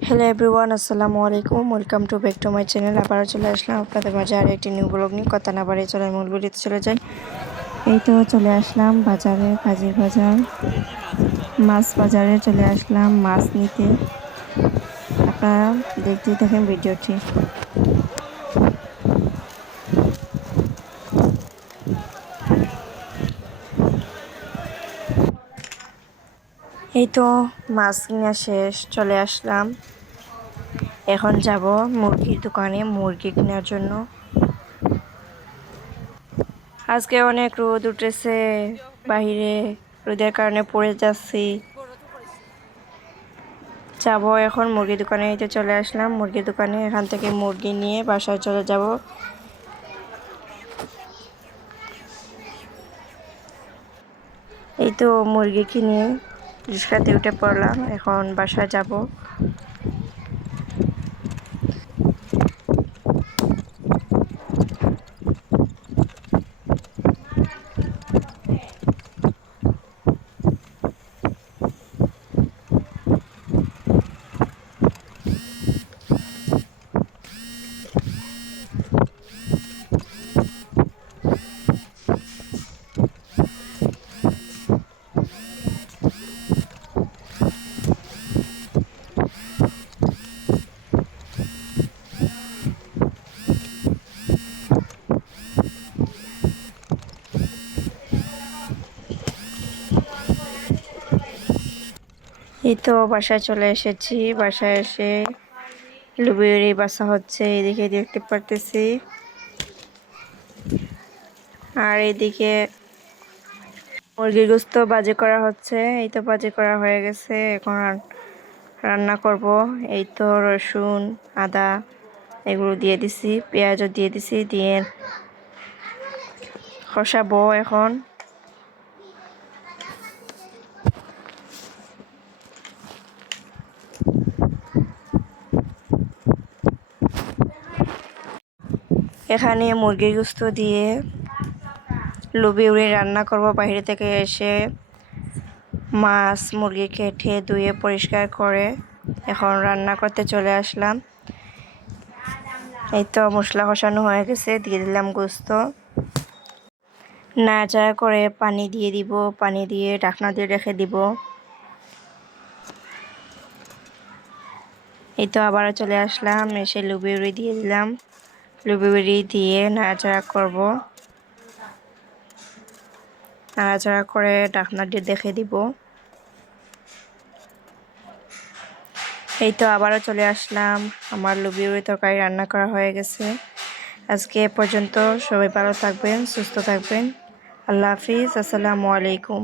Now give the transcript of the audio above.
Hello everyone আসসালামু আলাইকুম welcome to back to my channel আবারও চলে আসলাম আপনাদের মাঝে আর একটি নিউ ব্লগ নিয়ে। কথা না বাড়িয়ে চলে মূল চলে যাই। এই তো চলে আসলাম বাজারে, কাজের বাজার। মাছ বাজারে চলে আসলাম, মাছ নিতে। আপনারা দেখতেই থাকেন ভিডিওটি। এই তো মাছ কিনা শেষ, চলে আসলাম। এখন যাব মুরগির দোকানে, মুরগি কেনার জন্য। আজকে অনেক রোদ উঠেছে, বাহিরে রোদের কারণে পড়ে যাচ্ছি। যাব এখন মুরগির দোকানে, এই তো চলে আসলাম মুরগির দোকানে। এখান থেকে মুরগি নিয়ে বাসায় চলে যাব। এই তো মুরগি কিনে রিক্সাতে উঠে পড়লাম এখন বাসায় যাব। এই তো বাসায় চলে এসেছি। বাসায় এসে লুবিউরি বাসা হচ্ছে এদিকে দেখতে পারতেছি। আর এদিকে মুরগির গোস্ত বাজে করা হচ্ছে, এই তো বাজে করা হয়ে গেছে। এখন রান্না করব। এই তো রসুন, আদা, এগুলো দিয়ে দিছি, পেঁয়াজও দিয়ে দিছি, দিয়ে খসাবো এখন। এখানে মুরগির গুস্ত দিয়ে লুবি উড়ে রান্না করব। বাইরে থেকে এসে মাছ মুরগি কেটে ধুয়ে পরিষ্কার করে এখন রান্না করতে চলে আসলাম। এই তো মশলা কষানো হয়ে গেছে, দিয়ে দিলাম গোস্ত। নাড়াচাড়া করে পানি দিয়ে দিব, পানি দিয়ে ঢাকনা দিয়ে রেখে দিব। এই তো আবারও চলে আসলাম, এসে লুবি উড়ি দিয়ে দিলাম। লুবিবেরি দিয়ে নাড়াচাড়া করব। নাড়াচাড়া করে দিয়ে দেখে দিব। এই তো আবারও চলে আসলাম। আমার লুবিউরি তরকারি রান্না করা হয়ে গেছে। আজকে এ পর্যন্ত সবাই ভালো থাকবেন, সুস্থ থাকবেন। আল্লাহ হাফিজ, আসসালামু আলাইকুম।